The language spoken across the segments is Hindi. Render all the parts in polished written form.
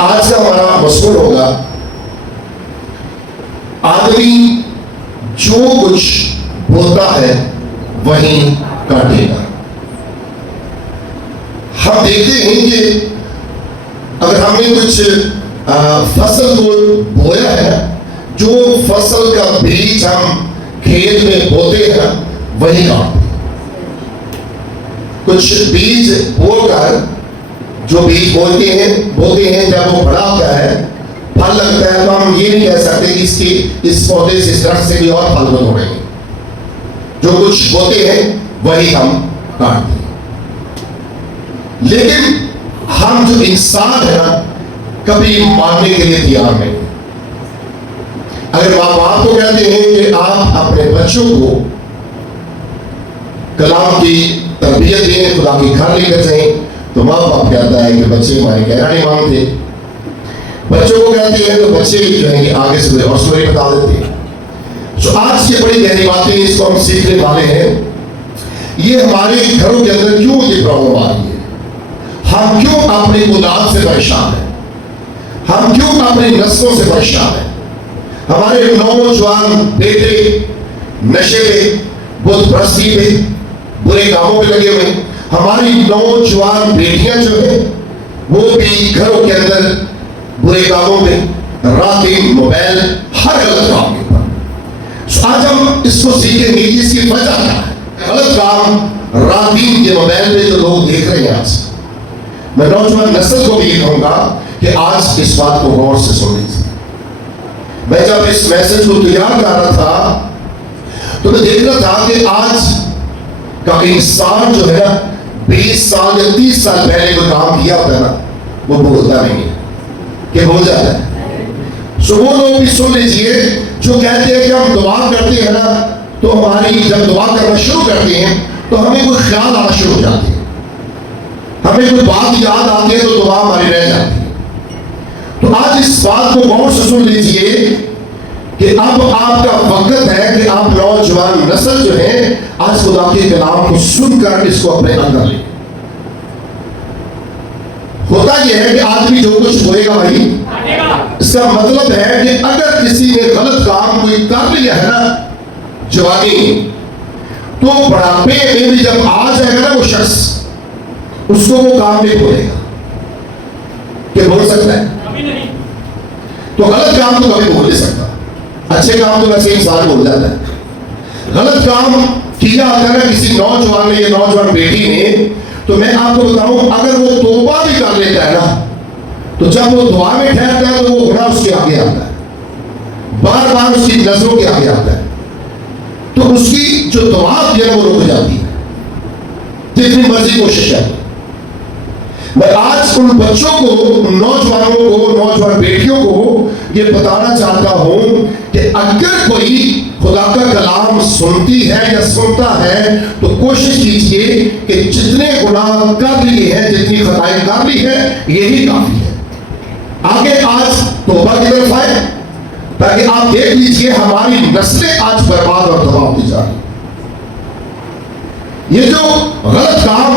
आज का हमारा मसला होगा, आदमी जो कुछ बोलता है वही काटेगा। हम देखते हैं कि अगर हमने कुछ फसल को बोया है, जो फसल का बीज हम खेत में बोते हैं वही काटते हैं। कुछ बीज बोकर, जो बीज बोते हैं जब वो बड़ा होता है, फल लगता है, तो हम ये नहीं कह सकते कि इसके इस पौधे से, इस दरख्त से भी और फल हो रहे हैं। जो कुछ बोते हैं वही हम काटते हैं। लेकिन हम जो इंसान है ना, कभी मानने के लिए तैयार नहीं। अगर माँ बाप को कहते हैं कि आप अपने बच्चों को कलाम की तरबियत दें, खुदा की घर लेकर जाएं, तो माँ बाप कहता है कि बच्चे हमारे कहना नहीं मानते। बच्चों को कहते हैं तो बच्चे जो है कि आगे से और स्टोरी बता देते हैं। तो आज की बड़ी गहरी बातें, इसको हम सीखने वाले हैं। ये हमारे घरों के अंदर क्यों ये प्रॉब्लम आ रही है? हम क्यों अपनी औलाद से परेशान हैं? हम क्यों अपनी नस्लों से परेशान हैं? हमारे नौजवान बेटे नशे पे, बुत परस्ती पे, बुरे कामों पे लगे हुए। हमारी नौजवान बेटियां जो है वो भी घरों के अंदर बुरे कामों पे, रात दिन मोबाइल, हर गलत काम के ऊपर। आज हम इसको सीखेंगे कि इसकी वजह क्या है। गलत काम रात दिन के मोबाइल पे जो लोग देख रहे हैं आज, मैं नौजवान नस्ल को भी कहूंगा कि आज इस बात को गौर से सुन लीजिए। मैं जब इस मैसेज को तैयार कर रहा था तो मैं देख रहा था कि आज का इंसान जो है ना, 20 साल या 30 साल पहले कोई काम किया होता है ना, वो भूलता नहीं है, कि भूल जाता है। सो वो लोग भी सुन लीजिए जो कहते हैं कि हम दुआ करते हैं ना, तो हमारी जब दुआ करना शुरू करते हैं तो हमें कोई ख्याल आना शुरू हो जाते हैं, हमें कोई बात याद आती है तो दुआ हमारी रह जाती है। तो आज इस बात को गौर से सुन लीजिए कि अब आपका वक्त है कि आप नौजवान नस्ल जो है आज खुदा के कलाम को सुनकर इसको अपने अंदर ले। होता यह है कि आदमी जो कुछ बोएगा वही, इसका मतलब है कि अगर किसी ने गलत काम कोई कर लिया है ना जवानी, तो बुढ़ापे में भी जब आ जाएगा ना वो शख्स, उसको वो काम नहीं बोलेगा। क्या बोल सकता है? तो गलत काम तो कभी बोल नहीं सकता, अच्छे काम तो वैसे इंसान बोल जाता है। गलत काम किया अगर किसी नौजवान ने या नौजवान बेटी ने, तो मैं आपको बताऊं, अगर वो तौबा भी कर लेता है ना, तो जब वो दुआ में ठहरता है तो वो गुनाह उसके आगे आता है, बार बार उसकी नजरों के आगे आता है, तो उसकी जो दुआ है वो रुक जाती है, जितनी मर्जी कोशिश है। मैं आज उन बच्चों को, नौजवानों को, नौजवान बेटियों को ये बताना चाहता हूं कि अगर कोई खुदा का कलाम सुनती है या सुनता है, तो कोशिश कीजिए कि जितने गुनाह कर लिए हैं, जितनी खताएं कर ली है, यही काफी है। आगे आज तौबा की तरफ आए, ताकि आप देख लीजिए हमारी नस्लें आज बर्बाद और तबाह होती जा रही। ये जो गलत काम,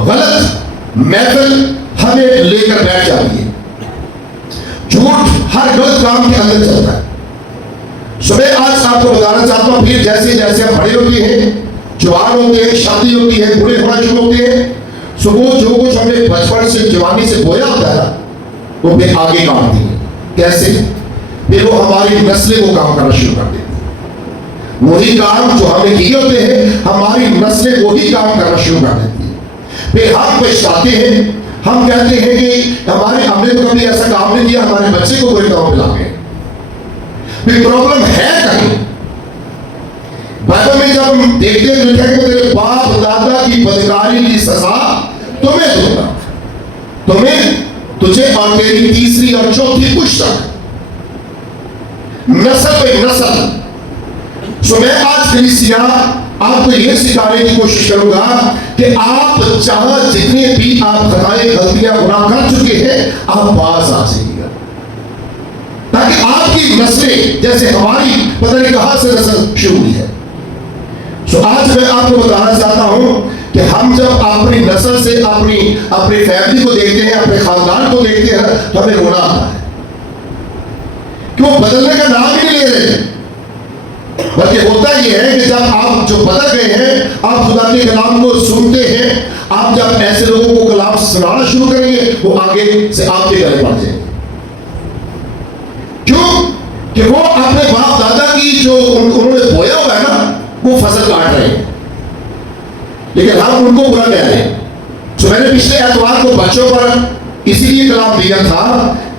गलत महफिल हमें लेकर बैठ जाती है, झूठ हर गलत काम के अंदर चलता है। सुबह आज आपको बताना चाहता हूं, फिर जैसे जैसे हम बड़े होते हैं, जवान होते हैं, शादी होती है, बूढ़े होना शुरू होते हैं, सुबह जो कुछ हमने बचपन से, जवानी से बोया होता है वो फिर आगे काटती है। कैसे? फिर वो हमारी नस्लें को काम करना शुरू कर देती है। वही काम जो हमने किए होते हैं, हमारी नस्लें वही काम करना शुरू कर देती है। फिर हम पछताते हैं, हम कहते हैं कि हमने तो कभी ऐसा काम नहीं किया, हमारे बच्चे को बुरे काम पे ला गए। फिर प्रॉब्लम है कहीं। बाइबल में जब हम देखते हैं तो लिखा है कि तेरे बाप दादा की बदकारी की सजा तुम्हें दूंगा, तुझे और तेरी तीसरी और चौथी पुश्त तक, नस्ल पे नस्ल। सो मैं आज कलीसिया आपको यह सिखाने की कोशिश करूंगा कि आप चाहे जितने भी आप खताएं, गलतियां, गुनाह कर चुके हैं, आप बाज आ जाइएगा, ताकि आपकी नस्लें, जैसे हमारी पता नहीं कहां से नस्ल शुरू हुई है। सो आज मैं आपको बताना चाहता हूं कि हम जब अपनी नस्ल से अपनी फैमिली को देखते हैं, अपने खानदान को देखते हैं तो हमें रोना आता है कि वो बदलने का नाम ही नहीं ले रहे। बल्कि होता यह है कि जब आप जो बदल गए हैं, आप खुदा के कलाम को सुनते हैं, आप जब ऐसे लोगों को कलाम सुनाना शुरू करेंगे, वो आगे से आपके गले पड़ जाएंगे। क्यों? कि वो अपने बाप दादा की जो उन्होंने बोया हुआ है ना, वो फसल काट रहे हैं, लेकिन हम उनको बुरा कह रहे हैं। तो मैंने पिछले एतवार को बच्चों पर इसीलिए कलाम दिया था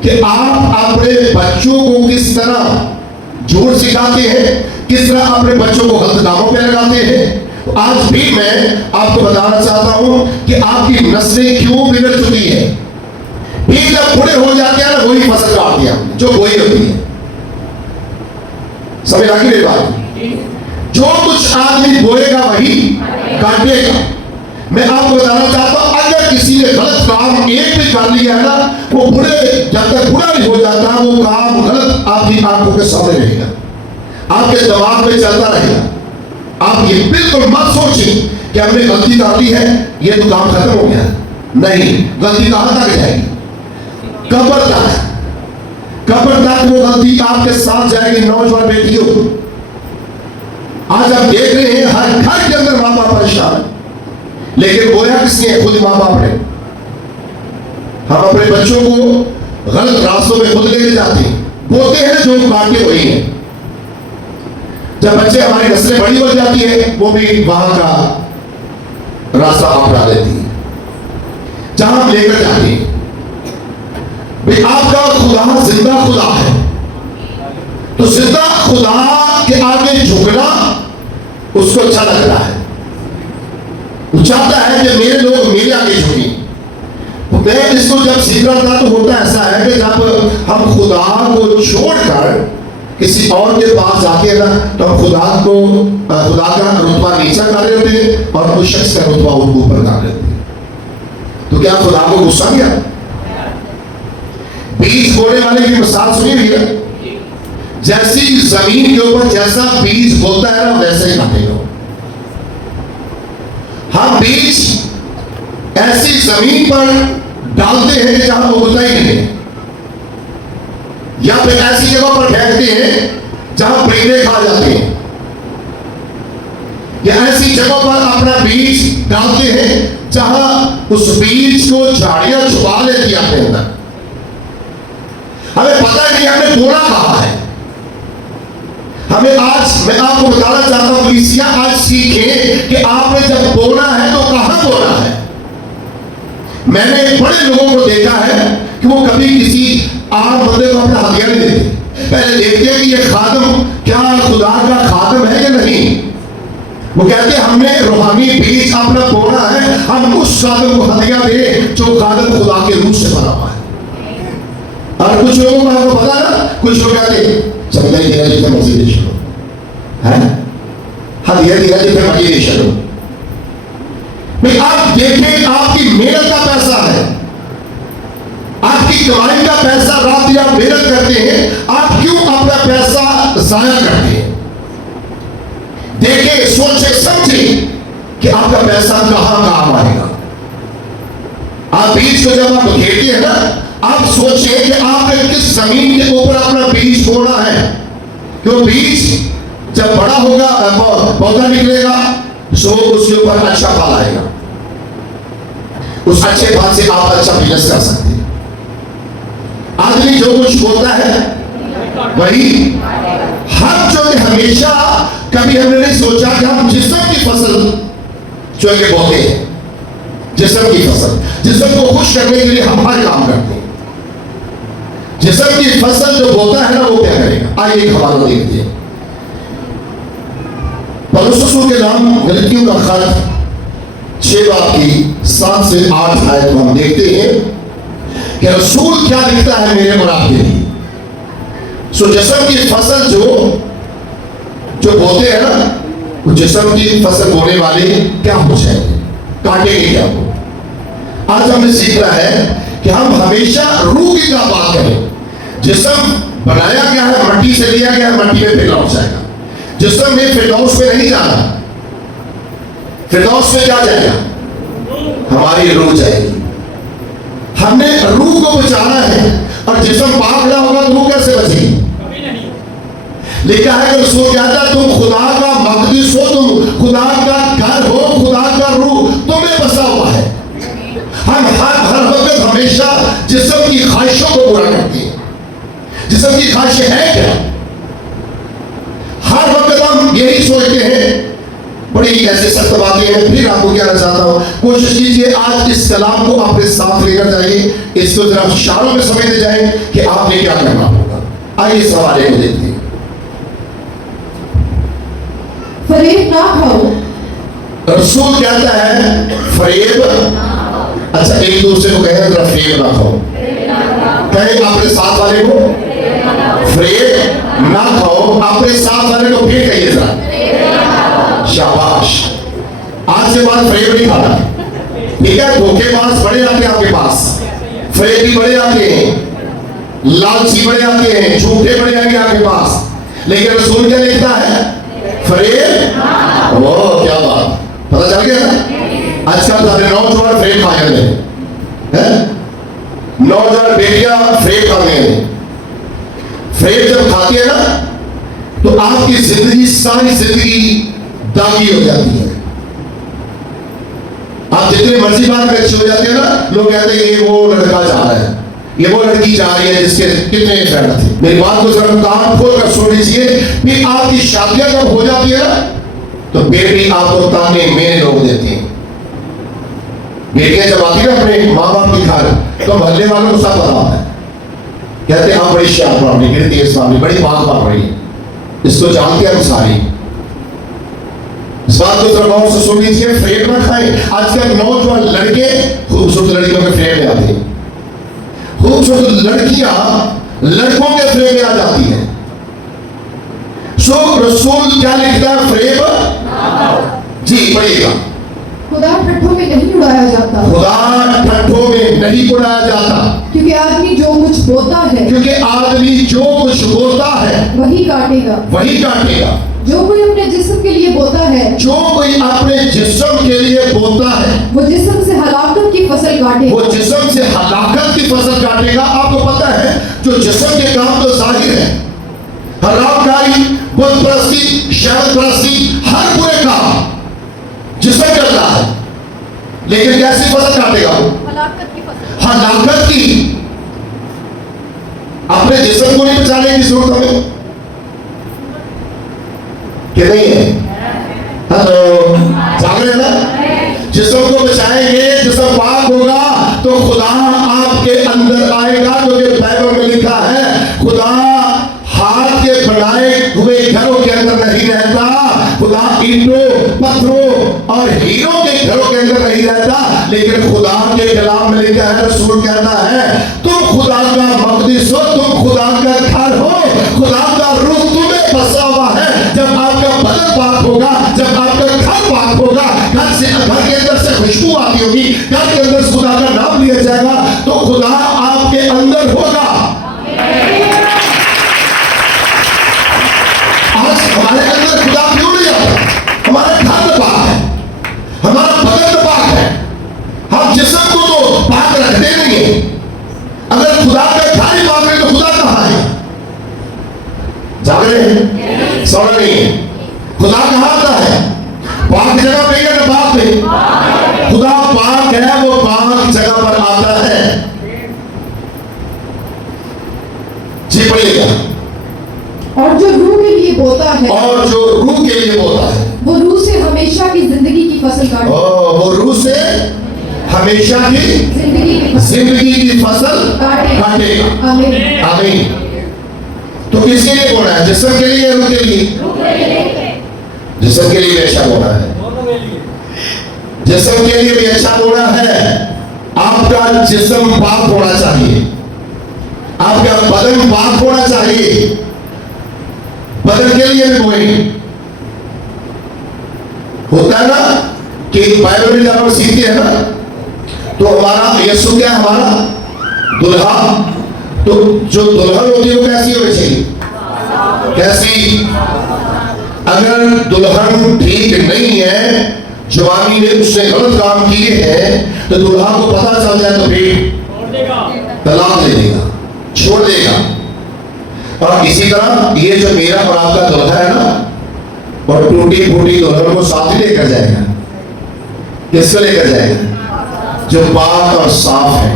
कि आप अपने बच्चों को किस तरह झूठ सिखाते हैं, किस तरह अपने बच्चों को गलत कामों पे लगाते हैं। तो आज भी मैं आपको बताना चाहता हूं कि आपकी नस्लें क्यों बिगड़ चुकी है। फिर जब बूढ़े हो जाते हैं ना, वही फसल काट दिया जो बोई होती है। समझ आ गई मेरी बात? जो कुछ आदमी बोएगा वही काटेगा। मैं आपको बताना चाहता हूं, अगर किसी ने गलत काम एक भी कर लिया है ना, वो बुढ़े जब तक बुरा नहीं हो जाता, वो काम गलत आपकी आंखों के सामने रहेगा, आपके दिमाग में चलता रहेगा। आप ये बिल्कुल मत सोचें कि हमने गलती कर ली है, ये तो काम खत्म हो गया। नहीं, गलती कहां तक जाएगी? कब्र तक। कब्र तक वो गलती आपके साथ जाएगी। नौजवान बेटियों, आज आप देख रहे हैं हर घर के अंदर माँ बाप परेशान है, लेकिन बोया किसने? खुद माँ बाप ने। हम अपने बच्चों को गलत रास्तों में खुद लेके जाते हैं, बोलते हैं जो काटे वही है। जब बच्चे हमारी नस्लें बड़ी हो जाती है, वो भी वहां का रास्ता अपना लेती है जहां हम लेकर जाते हैं। भाई आपका खुदा जिंदा खुदा है, तो जिंदा खुदा के आगे झुकना उसको अच्छा लगता है। वो चाहता है कि मेरे लोग मेरे आगे झुकें। मैं इसको जब सीख रहा था तो होता ऐसा है कि जब हम खुदा को छोड़कर किसी और के पास जाते हैं ना, तो हम खुदा का रुतबा नीचा कर रहे होते हैं और उस शख्स का रुतबा ऊपर कर रहे होते हैं। तो क्या खुदा को गुस्सा गया? बीज बोने वाले की मिसाल सुनी हुई है। जैसी जमीन के ऊपर जैसा बीज बोता है ना, वैसे ही काटेगा। हम बीज ऐसी जमीन पर डालते हैं जहां उगता ही नहीं है, या फिर ऐसी जगह पर फेंकते हैं जहां परिंदे खा जाते हैं, या ऐसी जगह पर अपना बीज डालते हैं जहां उस बीज को झाड़ियां छुपा लेती है अपने अंदर। हमें पता नहीं हमने बोना कहां है। हमें आज मैं आपको बताना चाहता हूं, कलीसिया आज सीखें कि आपने जब बोना है तो कहां बोना है। मैंने बड़े लोगों को देखा है कि वो कभी किसी आम बंदे को अपना हथियार नहीं देते, पहले देखते हैं कि ये खादम क्या खुदा का खादम है या नहीं। वो कहते हैं हमने रूहानी बीज अपना बोना है, हम उस खादम को हथियार दें जो खादम खुदा के रूह से बना हुआ है। और कुछ लोगों को आपको पता ना, कुछ लोग कहते समझा ही दिया जितने मर्जी दे चलो है, हथियार दिया जितने मर्जी दे चलो। भाई आप देखें, आपकी मेहनत का पैसा है, आपकी कमाई का पैसा, रात दिन आप मेहनत करते हैं, आप क्यों अपना पैसा जाया करते हैं? देखें, सोचे समझे कि आपका पैसा कहां काम आएगा। आप बीज को जब आप खेलते हैं ना, आप सोचिए कि आपने किस जमीन के ऊपर अपना बीज बोना है। क्यों? बीज जब बड़ा होगा, पौधा निकलेगा, तो उसके ऊपर अच्छा फल आएगा। उस अच्छे फल से आप अच्छा बिजनेस कर सकते हैं। आदमी जो कुछ बोलता है वही हम जो हमेशा कभी हमने नहीं सोचा कि हम जिस्म की फसल जो है बोते हैं, जिस्म की फसल, जिस्म को खुश करने के लिए हम हर काम करते हैं। जिस्म की फसल जो बोता है ना, वो क्या करेगा? आइए एक हवाला देखते हैं। पौलुस के नाम गलतियों का खत 6 बाब की 7 से 8 आयत में हम देखते हैं कि रसूल क्या लिखता है मेरे और आपके लिए। सो जिस्म की फसल जो बोते हैं ना, वो जिस्म की फसल बोने वाले क्या हो जाएंगे, काटेंगे क्या वो। आज हमें सीखना है कि हम हमेशा रूह की क्या बात करें। जिस्म बनाया गया है, मट्टी से लिया गया है, मट्टी में फिर लौट जाएगा। जिस्म में फिरदौस में नहीं जाना, फिरदौस में क्या जाएगा? हमारी रूह जाएगी। हमने रूह को बचाना है, और जिस्म पाक ना होगा तो रूह कैसे बचेगी? लिखा है कि रसूल कहता है तुम खुदा का मक़दिस हो, तुम खुदा का घर हो, खुदा का रूह तुम्हें बसा हुआ है। हम हर वक्त हमेशा जिस्म की ख्वाहिशों को पूरा करते हैं। जिस्म की ख्वाहिशें हैं क्या? हर वक्त हम यही सोचते हैं। बड़ी ऐसे सख्त बातें हैं। फिर आपको कहना चाहता हूं, कोशिश कीजिए आज इस कलाम को अपने साथ लेकर जाइए, इसको जरा इशारों में समझते जाएं कि आपने क्या करना होगा। आइए इस हवाले को देखते हैं। फरेब ना खाओ। रसूल कहता है फरेब, अच्छा एक दूसरे को कहें जरा फरेब ना खाओ। कहें अपने साथ वाले को फरेब ना खाओ, अपने साथ वाले को फिर कहिए जरा शाबाश। आज से बाद फरेब नहीं खाना, ठीक है? धोखेबाज बड़े आते हैं आपके पास, फरेबी बड़े आते हैं, लालची बड़े आते हैं, झूठे बड़े आएंगे आपके पास, लेकिन रसूल क्या लिखता है? फरेब। ओ क्या बात, पता चल गया ना? आजकल सारे नौजवान फरेब खा रहे हैं, नौजवान बेटियां फरेब खा रहे हैं। फरेब जब खाती है ना तो आपकी जिंदगी, सारी जिंदगी दागी हो जाती है। आप जितने मर्जी बात में अच्छे हो जाते हैं ना, लोग कहते हैं ये वो लड़का जा रहा है, ये वो लड़की जा रही है जिसके कितने फ्रेंड थे। मेरी बात को जरा कान खोल कर सुन लीजिए। फिर आपकी शादियां जब हो जाती है ना तो बेटी आपको ताने मेरे लोग देती हैं। बेटियां जब आती है अपने माँ बाप की घर तो मोहल्ले वालों को सब पता होता है, कहते हैं आप बड़ी शाह पढ़ी, बड़ी तेज पढ़ी, बड़ी बात पढ़ रही है, इसको जानते हैं हम सारी। इस बात को जरा गौर से सुन लीजिए, फरेब ना खाएं। आजकल नौजवान लड़के खूबसूरत लड़कियों के फ्रेम में आते हैं, खूबसूरत लड़कियां लड़कों के फ्रेम में आ जाती हैं। सो रसूल क्या लिखता है? फरेब जी पढ़िएगा। खुदा ठट्ठों में नहीं उड़ाया जाता। खुदा ठट्ठों में नहीं उड़ाया जाता, क्योंकि आदमी जो कुछ बोता है, क्योंकि आदमी जो कुछ बोता है वही काटेगा। वही काटेगा। जो कोई अपने जिस्म के लिए बोता है, जो कोई अपने जिस्म के लिए बोता है, वो जिस्म से हलाकत की फसल काटेगा। वो जिस्म से हलाकत की फसल काटेगा। आपको पता है जो जिस्म के काम तो जाहिर है, हरामकारी, बुत परस्ती, शहवत परस्ती, हर बुरे काम जिस्म करता है, लेकिन कैसी फसल काटेगा? हलाकत की फसल। हलाकत की। अपने जिस्म को नहीं बचाने की जरूरत हमें कि नहीं है? हेलो, जाग रहे हैं ना? जिस्म को बचाएंगे, जिस्म पाक होगा तो खुदा आपके अंदर आएगा, क्योंकि बाइबल में लिखा है खुदा हाथ के बनाए हुए घरों के अंदर नहीं रहता, खुदा ईंटों, पत्थरों और हीरों के घरों के अंदर नहीं रहता। लेकिन खुदा के कलाम में लिखा है, रसूल कहता है तुम खुदा का मक़दिस हो, तुम खुदा का घर हो, खुदा का रूह तुम्हें बसा हुआ है। जब आपका बदन पाक होगा, जब आपका घर पाक होगा, घर के अंदर से खुशबू आती होगी, घर के अंदर खुदा का नाम लिया जाएगा, तो खुदा आपके अंदर होगा। आज हमारे अंदर खुदा क्यों नहीं आता? हमारा घर पाक है, हमारा बदन पाक है, हम जिस्म को तो पाक रखते नहीं है। अगर खुदा का घर ही पाक है तो खुदा कहाँ है? जाग रहे हैं? सो रहे नहीं है? खुदा कहाँ आता है? पाक जगह पे या पाक पे? खुदा पाक है, वो पाक जगह पर आता है। जी पढ़िएगा। और जो रूह के लिए बोता है, और जो रूह के लिए बोता है, वो रूह से हमेशा की जिंदगी की फसल काटेगा। वो रूह से हमेशा की जिंदगी की फसल काटेगा। आमीन। आमीन। तो किसके लिए बोला है? जिस्म के लिए, रूह के लिए? जिस्म के लिए अच्छा बोला है, जिस्म के लिए भी अच्छा बोला है। आपका जिस्म पाक होना चाहिए, आपका बदन पाक होना चाहिए। बदन के लिए भी बोएंगे। होता है ना कि बाइबल में जब हम सीखते हैं ना तो हमारा यीशु क्या है? हमारा दुल्हा। तो जो दुल्हन होती है वो कैसी होनी चाहिए? कैसी? अगर दुल्हन ठीक नहीं है, जवानी में उसने गलत काम किए हैं तो दूल्हा को पता चल जाए तो फिर तलाक दे देगा, छोड़ देगा। और इसी तरह ये जो मेरा और आपका दूल्हा है ना, और टूटी फूटी दुल्हन को साथ ही लेकर जाएगा। किसको लेकर जाएगा? जो पाक और साफ है।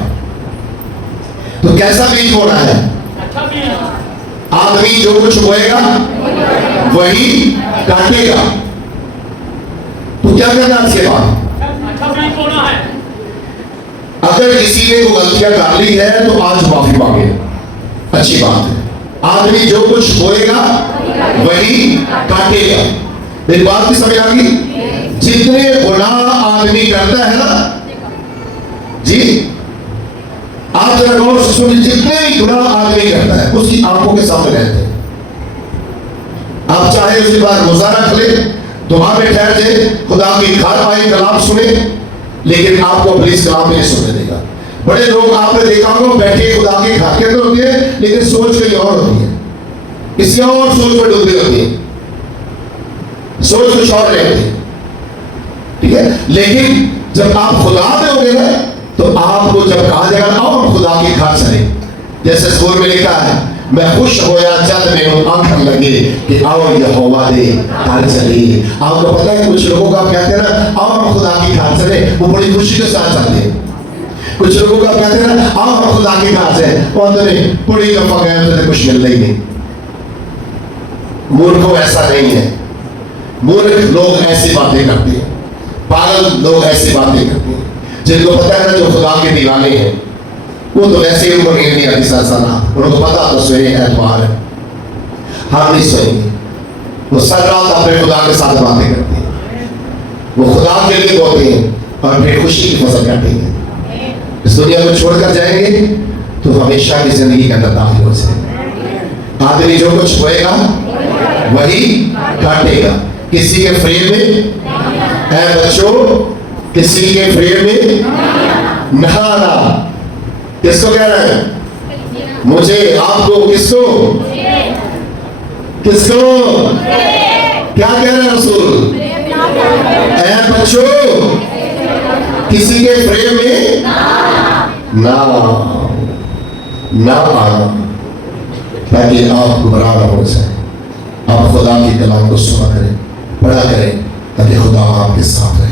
तो कैसा बीज बोना है? आदमी जो कुछ बोएगा वही काटेगा। तो क्या करना इसके बाद? अगर किसी ने वो गलतियां कर ली है तो आज माफी मांगे, अच्छी बात है। आदमी जो कुछ बोएगा वही काटेगा। मेरी बात की समझ आ गई? जितने गुनाह आदमी करता है ना जी, आप जरा गौर से सुनिए, जितने भी गुनाह आदमी करता है उसकी आंखों के सामने रहते हैं। आप चाहे उसके बाद रोजा रख ले, दुआ में ठहर जाए, खुदा की घर आए, कलाम सुने, लेकिन आपको प्लीज कलाम नहीं सुनने देगा। बड़े लोग आपने देखा होगा बैठे खुदा के घर के अंदर होते हैं, लेकिन सोच कहीं और होती है, किसी और सोच में डूबी होती है, सोच कुछ और रहती है, ठीक है। लेकिन जब आप खुदा में होंगे ना, तो आपको जब कहा जाएगा आओ हम खुदा के घर चले, जैसे स्कूल में लिखा है, मैं खुश होया जब में आंखन लगे कि आओ यहोवा दे घर चले। आपको पता है कुछ लोगों का कहते हैं ना आओ हम खुदा के घर चले, वो बड़ी खुशी के साथ जाते हैं। कुछ लोगों का कहते हैं ना आओ हम खुदा के घर से, और बड़ी दफा गए तो कुछ मिलता ही नहीं। मूर्खों ऐसा नहीं है, मूर्ख लोग ऐसी बातें करते हैं, पागल लोग ऐसी बातें करते हैं। जिनको पता है ना जो खुदा के दीवाने हैं, वो तो वैसे ही उनको नींद नहीं आती साना, उनको पता तो सवेरे एतवार है, हम नहीं सोएंगे। वो सर रात अपने खुदा के साथ बातें करते हैं, वो खुदा के लिए बोलते हैं और फिर खुशी की फसल काटेंगे। इस दुनिया को छोड़कर जाएंगे तो हमेशा की जिंदगी के अंदर दाखिल हो जाएंगे। आदमी जो कुछ बोएगा वही काटेगा। किसी के फ्रेम में है बच्चों, किसी के फ्रेम में नहाना, किसको कह रहे हैं? मुझे, आपको, किसको? किसको? क्या कह रहे हैं रसूल? ऐ बच्चों, किसी के फ्रेम में ना आना, ताकि आप गुमराह न हो जाए। आप खुदा की कलाम को सुना करें, पढ़ा करें, ताकि खुदा आपके साथ रहे।